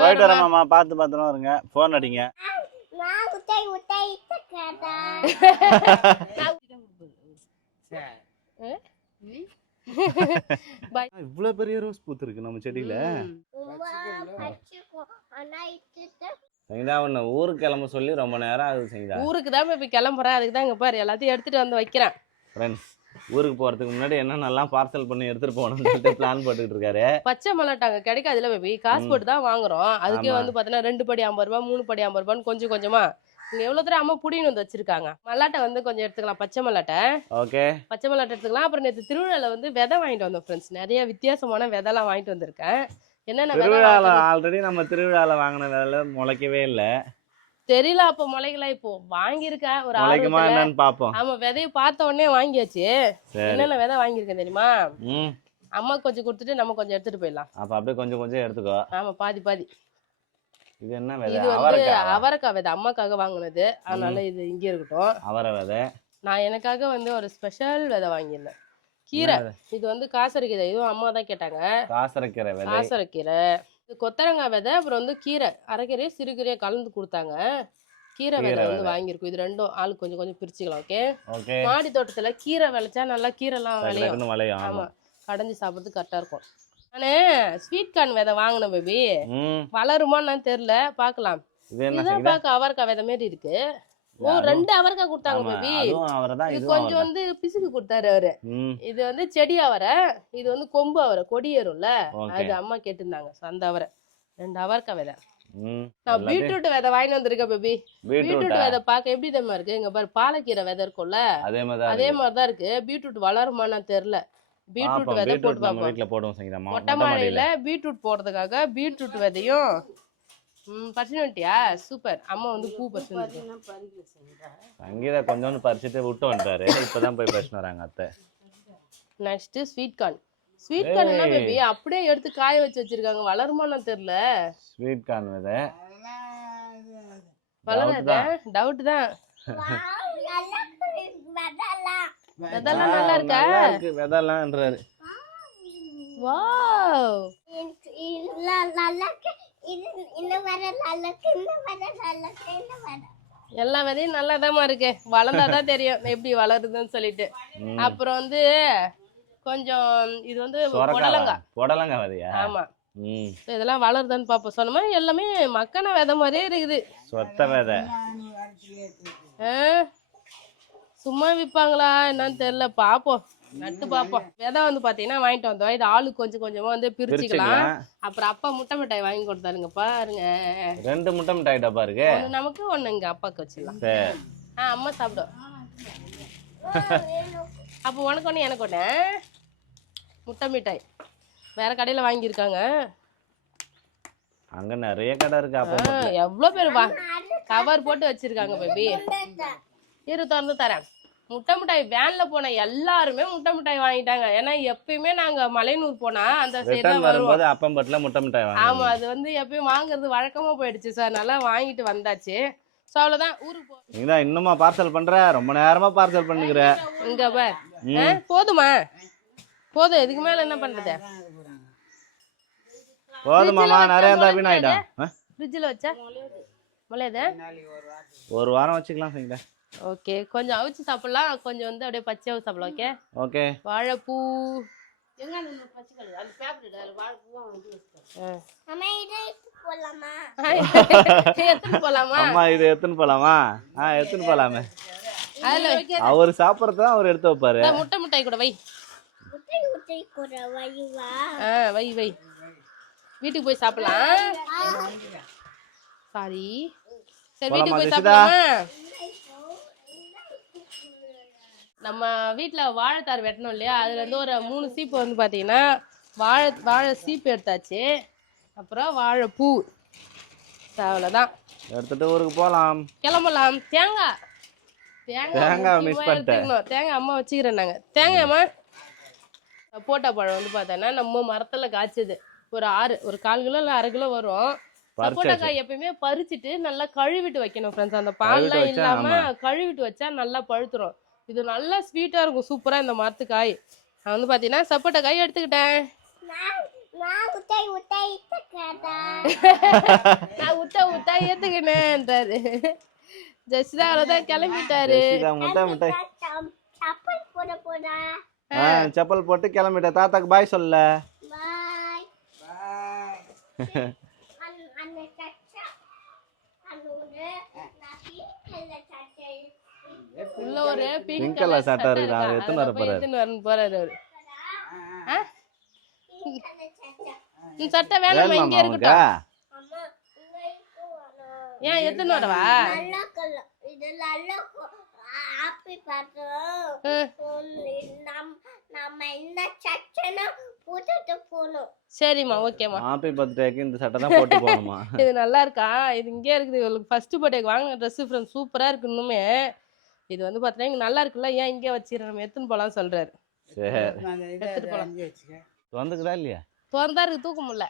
போயிட்டு வரேன் மாமா, பார்த்து பத்திரமா இருங்க. ஃபோன் அடிங்க. இவ்வளவு பெரிய ரோஸ் பூத்து இருக்கு நம்ம செடியில. உன்னை ஊருக்கு கிளம்ப சொல்லி ரொம்ப நேரம் ஆகுது சங்கீதா. ஊருக்கு தான் இப்ப கிளம்புறேன், அதுக்கு தான் இங்க பாரு எல்லாத்தையும் எடுத்துட்டு வந்து வைக்கிறேன். ஃப்ரெண்ட்ஸ், ஊருக்கு போறதுக்கு முன்னாடி என்னென்னலாம் பார்சல் பண்ணி எடுத்துட்டு போகணும்னு பிளான் போட்டுட்டு இருக்காரு. பச்சை மல்லாட்டாங்க கிடைக்காதுல பேபி, காசு போட்டு தான் வாங்குறோம். அதுக்கே வந்து பாத்தீங்கன்னா 2 படி 50 ரூபாய் 3 படி 50 ரூபான்னு கொஞ்சம் கொஞ்சமா இங்க எவ்வளவு தூரம் அம்மா புடின்னு வந்து வச்சிருக்காங்க. மல்லாட்டை வந்து கொஞ்சம் எடுத்துக்கலாம், பச்சை மல்லாட்டை. ஓகே, பச்சை மல்லாட்டை எடுத்துக்கலாம். அப்புறம் நேற்று திருவிழால வந்து விதை வாங்கிட்டு வந்தோம் ஃப்ரெண்ட்ஸ். நிறைய வித்தியாசமான விதைலாம் வாங்கிட்டு வந்திருக்கேன். என்னென்ன திருவிழால ஆல்ரெடி நம்ம திருவிழால வாங்கின விதை முளைக்கவே இல்லை. தெரியல, அப்ப முளைக்கலாம். இப்போ வாங்கியிருக்கேன் ஒரு முளைக்குமா என்னன்னு பாப்போம். ஆமா, விதையை பார்த்த உடனே வாங்கியாச்சு. என்னென்ன விதை வாங்கியிருக்கேன் தெரியுமா? அம்மா கொஞ்சம் கொடுத்துட்டு நம்ம கொஞ்சம் எடுத்துட்டு போயிடலாம். அப்ப அப்படியே கொஞ்சம் கொஞ்சம் எடுத்துக்கோ. ஆமா, பாதி பாதி. இது என்ன விதை? இது வந்து அவரைக்காய் விதை, அம்மாக்காக வாங்கினது. அதனால இது இங்க இருக்கட்டும். அவரை விதை. நான் எனக்காக வந்து ஒரு ஸ்பெஷல் விதை வாங்கியிருந்தேன், கீரை. இது வந்து காசரைக்கீரை, இதுவும் அம்மா தான் கேட்டாங்க. காசரைக்கீரை விதை. காசரைக்கீரை. இது கொத்தரங்காய் விதை. அப்புறம் வந்து கீரை, அரைக்கீரை சிறுகீரையை கலந்து கொடுத்தாங்க. கீரை விதை வந்து வாங்கியிருக்கும். இது ரெண்டும் ஆளுக்கு கொஞ்சம் கொஞ்சம் பிரிச்சுக்கலாம். ஓகே. மாடி தோட்டத்துல கீரை விளைச்சா நல்லா கீரை எல்லாம் விளையும். ஆமா, கடைஞ்சி சாப்பிட்றதுக்கு கரெக்டா இருக்கும். நானு ஸ்வீட் கார்ன் விதை வாங்கினேன் பேபி. வளருமான்னு தெரியல, பாக்கலாம். இதுதான் பாக்க அவரைக்காய் விதை மாதிரி இருக்கு. ஓ, 2 அவரைக்காய் கொடுத்தாங்க பேபி. இது கொஞ்சம் வந்து பிசுக்கு கொடுத்தாரு அவரு. இது வந்து செடி அவரை, இது வந்து கொம்பு அவரை, கொடி ஏறும்ல, அது அம்மா கேட்டிருந்தாங்க. அந்த அவரை 2 அவரைக்காய் விதை. நான் பீட்ரூட் விதை வாங்கிட்டு வந்திருக்கேன் பேபி. பீட்ரூட் விதை பாக்க எப்படி தெரியுமா இருக்கு? இங்க பாரு, பாலக்கீரை விதை இருக்கும்ல, அதே மாதிரிதான் இருக்கு. பீட்ரூட் வளருமான்னு தெரியல. பீட்ரூட் விதை போட்டு பாப்போம். மொட்டை மாடியில பீட்ரூட் போடுறதுக்காக பீட்ரூட் விதையும் பறிச்சு வந்துட்டியா? சூப்பர். அம்மா வந்து பூ பறிச்சு சங்கீதா கொஞ்சோண்டு பறிச்சுட்டு விட்டு வந்துட்டாரு. இப்பதான் போய் பறிச்சு வராங்க அத்தை. Next sweet corn. Sweet corn என்ன பேபி அப்படியே எடுத்து காய வச்சு வச்சிருக்காங்க, வளருமான்னு தெரியல. ஸ்வீட் கார்ன் விதை வளராத, டவுட் தான். விதெல்லாம் நல்லா இருக்கா? விதெல்லாம்ன்றாரு. வாவ், எல்லா விதையும் நல்லாதாம்மா இருக்கு. வளர்ந்தாதான் தெரியும் எப்படி வளருதுன்னு சொல்லிட்டு. அப்புறம் வந்து கொஞ்சம் இது வந்து புடலங்காய் விதையா? ஆமா, இதெல்லாம் வளருதான்னு பாப்போம். சொன்ன மாதிரி எல்லாமே மக்கான விதை மாதிரியே இருக்குது. சொத்த விதை சும்மா விற்பாங்களா என்னன்னு தெரியல, பாப்போம், நட்டு பாப்போம். விதை வந்து பாத்தீங்கன்னா வாங்கிட்டு வந்தோம். இது ஆளுக்கு கொஞ்சம் கொஞ்சமா வந்து பிரிச்சுக்கலாம். அப்புறம் அப்பா முட்டை மிட்டாய் வாங்கி கொடுத்தாருங்க பாருங்க. 2 முட்டை மிட்டாய் டப்பா இருக்கு. நமக்கு ஒண்ணு இங்க அப்பாக்கு வச்சிடலாம். அம்மா சாப்பிடும். அப்ப உனக்கு ஒண்ணு எனக்கு ஒண்ணு முட்டை மிட்டாய். வேற கடையில வாங்கியிருக்காங்க. அங்க நிறைய கடை இருக்கு. அப்ப எவ்வளவு பேர் கவர் போட்டு வச்சிருக்காங்க பேபி. இரு திறந்து தரேன். முட்டை மிட்டாய் வேன்ல போன எல்லாருமே முட்டை மிட்டாய் வாங்கிட்டாங்க. ஏன்னா எப்பயுமே நாங்க மலையனூர் போனா அந்த சைடு வரும்போது அப்பம்பட்டில முட்டை மிட்டாய் வாங்குவோம். ஆமா, அது வந்து எப்பயும் வாங்குறது வழக்கமா போயிடுச்சு சார். நல்லா வாங்கிட்டு வந்தாச்சு. சோ அவ்வளவுதான், ஊருக்கு போ. நீங்க இன்னுமா பார்சல் பண்ற? ரொம்ப நேரமா பார்சல் பண்ணுகிற. இங்க பார், போதுமா? போதும், இதுக்கு மேல என்ன பண்றது? போதுமாமா, நிறைய இருந்தா வீணாயிடும். ஃப்ரிட்ஜ்ல வச்சா மொளையது ஒரு வாரம் வச்சுக்கலாம் சரிங்களா? ஓகே, கொஞ்சம் அவிச்சு சாப்பிடலாம், கொஞ்சம் வந்து அப்படியே பச்சையாவும் சாப்பிடலாம். Okay okay. வாழைப்பூ எங்க அந்த பச்சை அந்த பேப்பர் அதுல வாழைப்பூவும் வந்து அம்மா இதை போலாமா? எத்தனை போலாமா? அம்மா இதை எத்தனை போலாமா? எத்தனை போலாமே. அதுல அவர் சாப்பிடுறத அவர் எடுத்து வைப்பாரு. முட்டை மிட்டாய் கூட வை. முட்டை கூட வைவா. வை வை, வீட்டுக்கு போய் சாப்பிடலாம். சாரி, சரி வீட்டுக்கு போய் சாப்பிடலாமா? நம்ம வீட்டுல வாழைத்தார் வெட்டணும் இல்லையா, அதுல இருந்து ஒரு 3 சீப்பு வந்து பாத்தீங்கன்னா வாழை சீப்பு எடுத்தாச்சு. அப்புறம் வாழைப்பூ, அவ்வளவுதான். எடுத்துட்டு ஊருக்கு போலாம், கிளம்பலாம். தேங்காய் மிஸ் பண்ணிட்டேன். தேங்காய் அம்மா வச்சுக்கிறேன். நாங்க தேங்காய்மா சப்போட்டா பழம் வந்து பார்த்தோன்னா நம்ம மரத்துல காய்ச்சது ஒரு 1/4 கிலோ இல்லை 1/2 கிலோ வரும். சப்போட்டா காய் எப்பயுமே பறிச்சுட்டு நல்லா கழுவிட்டு வைக்கணும் ஃப்ரெண்ட்ஸ். அந்த பால்லாம் இல்லாம கழுவிட்டு வச்சா நல்லா பழுத்துரும். இது நல்லா ஸ்வீட்டா இருக்கும், சூப்பரா இந்த மரத்து காய். நான் வந்து பாத்தீங்கன்னா சப்போட்டா காய் எடுத்துக்கிட்டேன். நான் உத்தா ஏத்துக்கினேன்றாரு. ஜெசிதா அவ்வளவுதான் கிளம்பிட்டாரு. செப்பல் போட்டு கிளம்பிட்ட. தாத்தாக்கு பாய் சொல்ல. உள்ள ஒரு பிங்க் கலர் சட்டை இருக்கு. அது எத்தனை வர போறாரு அவரு. சட்டை வேணாமா? இங்கே இருக்கட்டும். ஏன் எத்தனை வரவா? சரிம்மா, ஓகேம்மா. ஹாப்பி பர்த்டேக்கு இந்த சட்டை தான் போட்டு போகணுமா? இது நல்லா இருக்கா? இது இங்கே இருக்குது. இவளுக்கு ஃபர்ஸ்ட் பர்த்டேக்கு வாங்கின ட்ரெஸ் ஃப்ரெண்ட் சூப்பரா இருக்கு. இன்னுமே இது வந்து பார்த்தீங்கன்னா இங்கே நல்லா இருக்குல்ல, ஏன் இங்கே வச்சிடறேன், நம்ம எடுத்துன்னு போகலாம் சொல்றாரு. சரி, எடுத்துட்டு போகலாம். வந்துக்குதா இல்லையா? திறந்தா இருக்கு, தூக்க முடியல.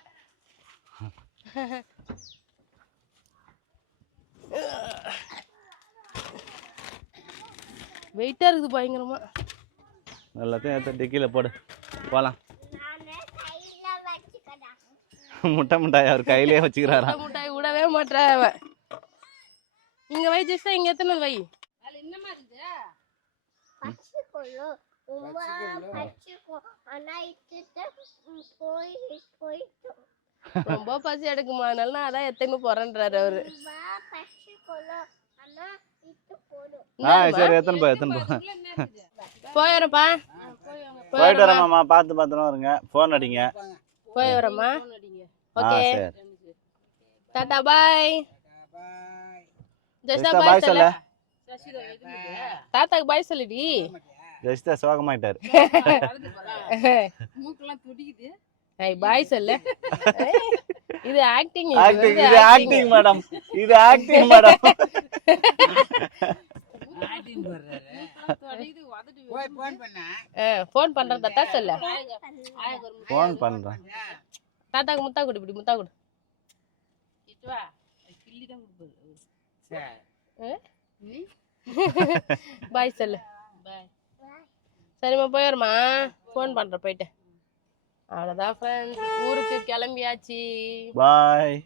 வெயிட்டா இருக்குது பயங்கரமா. எல்லாத்தையும் எடுத்து டிக்கில போடு, போலாம். முட்டை முட்டாய் அவர் கையிலே வச்சுக்கிறாரா? முட்டாய் விடவே மாட்டா அவன். இங்க வை ஜெஸ்டா, இங்க எத்தனை வை. என்னமா இருக்குது? ரொம்ப பசி எடுக்குமா, அதனால அதான் எத்தனை போறேன்றாரு அவரு. சரி, எத்தனை போ போயிடுறப்பா. போயிட்டு வரமாம்மா, பார்த்து பார்த்துலாம் வருங்க. ஃபோன் அடிங்க. போய் வரமா. ஓகே, டாடா பாய். ஜெஸ்டா பாய் சொல்ல. தாத்தாக்கு பாய் சொல்லுடி. ஜெஸ்டா சோகமாயிட்டாரு. மூக்குலாம் துடிக்குது. ஏய் பாய் சொல்ல. இது ஆக்டிங். இது ஆக்டிங் மேடம். இது ஆக்டிங் மேடம். ஃபோன் பண்றேன் தாத்தா சொல்ல. ஃபோன் பண்றேன். தாத்தாக்கு முத்தா குடி, இப்படி முத்தா குடு. பாய் சொல்லு. சரிம்மா, போயிடுமா. ஃபோன் பண்றேன் போயிட்டு. அவ்வளோதான் ஃப்ரெண்ட்ஸ், ஊருக்கு கிளம்பியாச்சு. பாய்.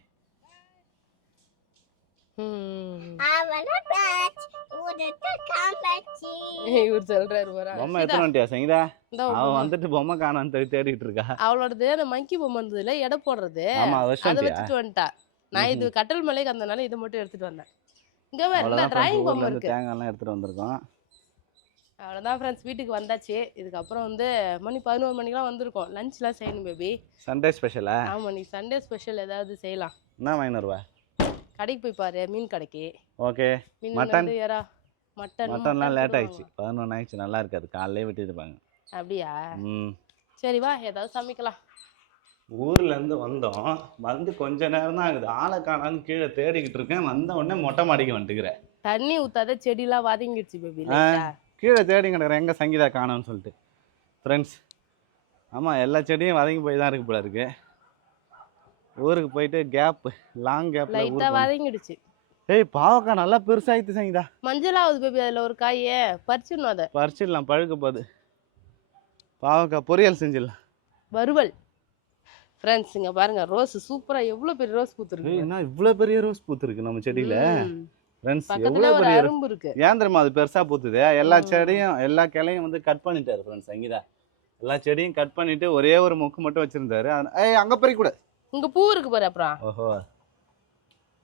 இவர் சொல்றாரு பொம்மை எத்தனை வண்டியா சங்கீதா? அவ வந்துட்டு பொம்மை காணான்னு தேடிட்டு இருக்கா. அவளோடது அந்த மங்கி பொம்மை இருந்ததுல எடை போடுறது, அதை வச்சுட்டு வந்துட்டா. நான் இது கட்டல் மலைக்கு வந்தனால இதை மட்டும் எடுத்துட்டு வந்தேன். இங்க வேற டிராயிங் பொம்மை இருக்கு. தேங்காய் எல்லாம் எடுத்துட்டு வந்திருக்கோம். அவ்வளோதான் ஃப்ரெண்ட்ஸ், வீட்டுக்கு வந்தாச்சு. இதுக்கப்புறம் வந்து மணி 11 மணிக்கெலாம் வந்திருக்கோம். லஞ்ச்லாம் செய்யணும் பேபி. சண்டே ஸ்பெஷலா? ஆமாம், நீ சண்டே ஸ்பெஷல் ஏதாவது செய்யலாம். என்ன வாங்கிட்டு வருவா? கடைக்கு போய் பாரு, மீன் கடைக்கு. ஓகே. மட்டன் மட்டன்லாம் லேட் ஆயிடுச்சு, 11 ஆயிடுச்சு. நல்லா இருக்காது, காலையிலே விட்டுருப்பாங்க. அப்படியா? சரி வா, ஏதாவது சமைக்கலாம். ஊர்ல இருந்து வந்தோம், வந்து கொஞ்ச நேரம் தான் ஆகுது. ஆளை காணான்னு கீழே தேடிக்கிட்டு இருக்கேன். வந்த உடனே மொட்டை மாடிக்கு வந்துட்டுக்கிறேன். தண்ணி ஊத்தாத, செடியெல்லாம் வதங்கிடுச்சு பேபி. கீழே தேடி கிடக்குறேன், எங்கே சங்கீதா காணோன்னு சொல்லிட்டு. ஃப்ரெண்ட்ஸ், ஆமாம், எல்லா செடியும் வதங்கி போய் தான் இருக்கு போல இருக்கு. ஊருக்கு போயிட்டு லாங் கேப் லைட்டா வதங்கிடுச்சு. ஏய், பாவக்காய் நல்லா பெருசாயிடுச்சு சங்கீதா. மஞ்சள் ஆகுது பேபி, அதில் ஒரு காயை பறிச்சிடணும். அதை பறிச்சிடலாம், பழுக்க போகுது. பாவக்காய் பொரியல் செஞ்சிடலாம். வறுவல். ஃப்ரெண்ட்ஸ், இங்க பாருங்க, ரோஸ் சூப்பரா எவ்வளவு பெரிய ரோஸ் பூத்துருக்கு. என்ன இவ்வளவு பெரிய ரோஸ் பூத்துருக்கு நம்ம செடியில? ஃப்ரெண்ட்ஸ், எவ்வளவு பெரிய அரும்பு இருக்கு. ஏன் தெரியுமா அது பெருசா பூத்துது? எல்லா செடியும் எல்லா கிளையும் வந்து கட் பண்ணிட்டாரு ஃப்ரெண்ட்ஸ் சங்கீதா. எல்லா செடியும் கட் பண்ணிட்டு ஒரே ஒரு மொக்கு மட்டும் வச்சிருந்தாரு. அங்க பறி கூட இங்க பூ இருக்கு பாரு. அப்புறம் ஓஹோ,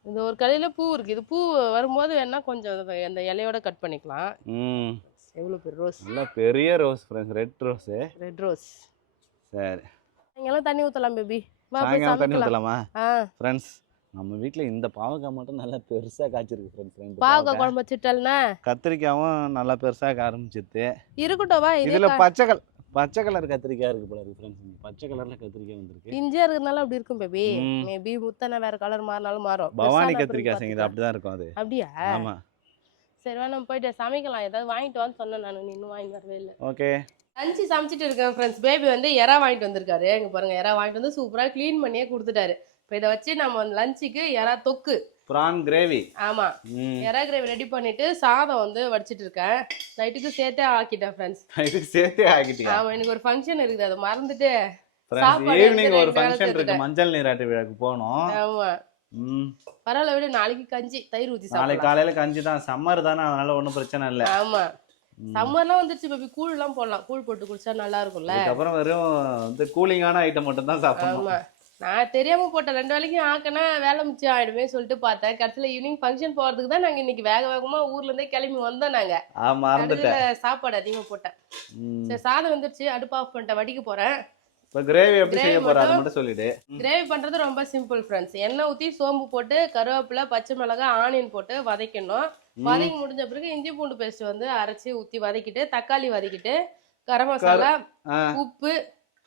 இந்த ஒரு கடையில பூ இருக்கு. இது பூ வரும்போது வேணா கொஞ்சம் அந்த இலையோட கட் பண்ணிக்கலாம். எவ்வளவு பெரிய ரோஸ், நல்ல பெரிய ரோஸ் ஃப்ரெண்ட்ஸ். Red rose. சரி, இங்கெல்லாம் தண்ணி ஊத்தலாம் பேபி. சாயங்காலம் தண்ணி ஊத்தலாமா? ஃப்ரெண்ட்ஸ், நம்ம வீட்ல இந்த பாவக்காய் மட்டும் நல்லா பெருசா காய்ச்சிருக்கு ஃப்ரெண்ட்ஸ். பாவக்காய் குழம்பு வச்சிட்டல்னா கத்திரிக்காயும் நல்லா பெருசா ஆரம்பிச்சிட்டு இருக்கட்டும். வா, இதுல பச்சை கலர் கத்திரிக்காய் இருக்கு போல இருக்கு ஃப்ரெண்ட்ஸ். பச்சை கலர்ல கத்திரிக்காய் வந்திருக்கு. பிஞ்சியா இருக்கறனால அப்படி இருக்கும் பேபி. மேபி முத்தன வேற கலர் மாறினாலும் மாறும். பவானி கத்திரிக்காய் சங்கீதா அப்படிதான் இருக்கும் அது. அப்படியா? ஆமா. சரி வா, நம்ம போயிட்டு சமைக்கலாம். ஏதாவது வாங்கிட்டு வான்னு சொன்னேன் நான், நீ இன்னும் வாங்கி வரவே இல்லை. ஓகே. லஞ்ச் சமைச்சிட்டு இருக்கேன் ஃப்ரெண்ட்ஸ். பேபி வந்து எறா வாங்கிட்டு வந்திருக்காரு. இங்க பாருங்க, எறா வாங்கிட்டு வந்து சூப்பரா க்ளீன் பண்ணியே கொடுத்துட்டாரு. இப்போ இதை வச்சு நம்ம லஞ்சுக்கு எறா தொக்கு, பிரான் கிரேவி. ஆமா, எறா கிரேவி ரெடி பண்ணிட்டு சாதம் வந்து வடிச்சிட்டு இருக்கேன். நைட்டுக்கு சேர்த்தே ஆக்கிட்டேன் ஃப்ரெண்ட்ஸ். நைட்டுக்கு சேர்த்தே ஆக்கிட்டேன். ஆமா, எனக்கு ஒரு ஃபங்க்ஷன் இருக்குது, அதை மறந்துட்டு சாப்பாடு ஈவினிங் எடுத்து ஒரு 2 நாள் ஃபங்க்ஷன் இருக்கு, சேர்த்துட்டேன். மஞ்சள் நீராட்டு விழாக்கு போனோம். ஆமா ம் பரவாயில்ல விட, நாளைக்கு கஞ்சி தயிர் ஊத்தி நாளைக்கு சாப்பிடலாம். காலையில கஞ்சி தான், சம்மர் தானே, அதனால ஒன்றும் பிரச்சனை இல்லை. ஆமா சம்மர்லாம் வந்துருச்சு பேபி, கூழ் எல்லாம் போடலாம், கூழ் போட்டு குடிச்சா நல்லா இருக்கும்ல. அதுக்கப்புறம் வெறும் இந்த கூலிங்கான ஐட்டம் மட்டும் தான் சாப்பிடணும். ஆமா நான் தெரியாம போட்டேன், 2 வேளைக்கும் ஆக்கினா வேலை மிச்சம் ஆயிடுமே சொல்லிட்டு பார்த்தேன். கடைசியில ஈவினிங் ஃபங்க்ஷன் போறதுக்கு தான் நாங்க இன்னைக்கு வேக வேகமா ஊர்ல இருந்தே கிளம்பி வந்தோம். நாங்க மறந்துட்டேன். கடைசியில சாப்பாடு அதிகமா போட்டேன். சரி சாதம் வந்துருச்சு, அடுப்பு ஆஃப் பண்ணிட்டேன், வடிக்க போறேன். இப்போ கிரேவி எப்படி செய்ய போற அது மட்டும் சொல்லிடு. கிரேவி பண்றது ரொம்ப சிம்பிள் ஃப்ரெண்ட்ஸ். எண்ணெய் ஊத்தி சோம்பு போட்டு கருவேப்பிலை பச்சை மிளகாய் ஆனியன் போட்டு வதக்கணும். வதக்கி முடிஞ்ச பிறகு இஞ்சி பூண்டு பேஸ்ட் வந்து அரைச்சி ஊத்தி வதக்கிட்டு, தக்காளி வதக்கிட்டு, கரம் மசாலா, உப்பு,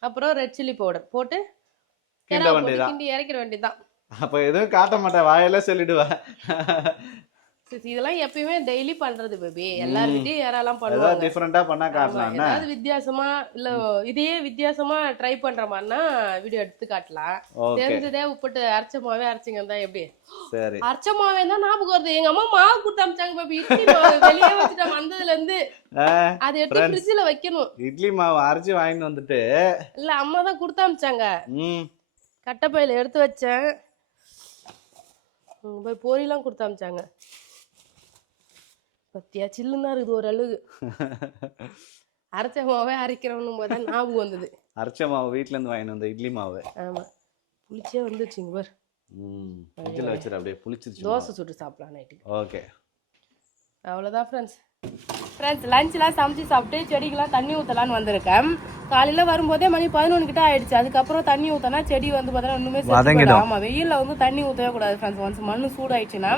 அப்புறம் ரெட் சில்லி பவுடர் போட்டு கிண்டி இறக்கிற வேண்டியதுதான். அப்ப எதுவும் காட்ட மாட்டேன், வாயில சொல்லிடுவேன். இதெல்லாம் எப்பயுமே டெய்லி பண்றது பேபி, எல்லார் வீட்லயும் யாரெல்லாம் பண்ணுவாங்க. டிஃபரெண்டா பண்ணா காட்டலாம். ஏதாவது வித்தியாசமா இல்ல இதையே வித்தியாசமா ட்ரை பண்ற மாதிரினா வீடியோ எடுத்து காட்டலாம். தெரிஞ்சதே உப்புட்டு அரைச்ச மாவே அரைச்சிங்க தான் எப்படி. சரி அரைச்ச மாவே தான் ஞாபகம் வருது, எங்க அம்மா மாவு கொடுத்து அமிச்சாங்க பேபி. இட்லி வெளியே வச்சுட்டாங்க வந்ததுல இருந்து, அதை எடுத்து ஃப்ரிட்ஜ்ல வைக்கணும். இட்லி மாவு அரைச்சி வாங்கிட்டு வந்துட்டு இல்ல அம்மா தான் கொடுத்து அமிச்சாங்க. கட்டைப்பையில எடுத்து வச்சேன், போய் பொரியெல்லாம் கொடுத்து அமிச்சாங்க. பத்தியா சில்லுன்னு தான் இருக்குது ஒரு அளவுக்கு. அரைச்ச மாவே அரைக்கிறவனும் போது தான் ஞாபகம் வந்தது. அரைச்ச மாவு வீட்ல இருந்து வாங்கிட்டு வந்த இட்லி மாவு. ஆமா புளிச்சே வந்துருச்சுங்க பார். ஃப்ரிட்ஜ்ல வச்சிரு, அப்படியே புளிச்சிருச்சு. தோசை சுட்டு சாப்பிடலாம் நைட்டுக்கு. ஓகே அவ்வளோதான் ஃப்ரெண்ட்ஸ் லஞ்ச்லாம் சமைச்சு சாப்பிட்டு செடிக்கெல்லாம் தண்ணி ஊற்றலான்னு வந்திருக்கேன். காலையில் வரும்போதே மணி 11 கிட்ட ஆயிடுச்சு. அதுக்கப்புறம் தண்ணி ஊற்றினா செடி வந்து பார்த்தீங்கன்னா இன்னுமே ஆமாம் வெயிலில் வந்து தண்ணி ஊற்றவே கூடாது ஃப்ரெண்ட்ஸ். ஒன்ஸ் மண்ணு சூடாயிடுச்சுன்னா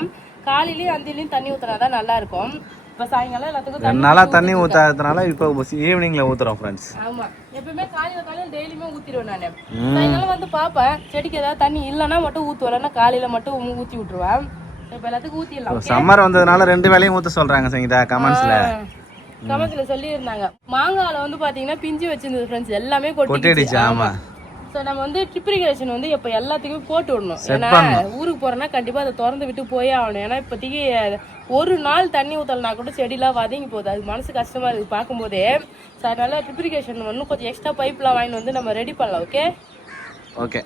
காலையிலையும் அந்திலையும் தண்ணி ஊற்றினா தான் நல்லா இருக்கும். இப்போ சாயங்காலம் எல்லாத்துக்கும் நல்லா தண்ணி ஊற்றாததுனால இப்போ ஈவினிங்ல ஊற்றுறோம் ஃப்ரெண்ட்ஸ். ஆமாம் எப்பயுமே காலையில் டெய்லியுமே ஊற்றிடுவேன் நான். சாயங்காலம் வந்து பார்ப்பேன் செடிக்கு ஏதாவது தண்ணி இல்லைன்னா மட்டும் ஊற்றுவேன், இல்லைன்னா காலையில் மட்டும் ஊற்றி விட்டுருவேன். இப்போ எல்லாத்துக்கும் ஊற்றிடலாம். சம்மர் வந்ததுனால 2 வேளையும் ஊற்ற சொல்றாங்க சங்கீதா கமெண்ட்ஸ்ல சொல்லி இருந்தாங்க. மாங்கால வந்து பாத்தீங்கன்னா பிஞ்சு வச்சிருந்தது ஃப்ரெண்ட்ஸ், எல்லாமே கொட்டிடுச்சு. ஆமா ஸோ நம்ம வந்து ட்ரிப் இரிகேஷன் வந்து இப்போ எல்லாத்துக்குமே போட்டு விடணும். ஏன்னா ஊருக்கு போறோம்னா கண்டிப்பா அதை திறந்து விட்டு போயே ஆகணும். ஏன்னா இப்போதைக்கு ஒரு நாள் தண்ணி ஊற்றலனா கூட செடியெல்லாம் வதங்கி போகுது, அது மனசு கஷ்டமா இருக்கு பார்க்கும்போதே. ஸோ அதனால ட்ரிப் இரிகேஷன் வந்து கொஞ்சம் எக்ஸ்ட்ரா பைப்லாம் வாங்கிட்டு வந்து நம்ம ரெடி பண்ணலாம். ஓகே.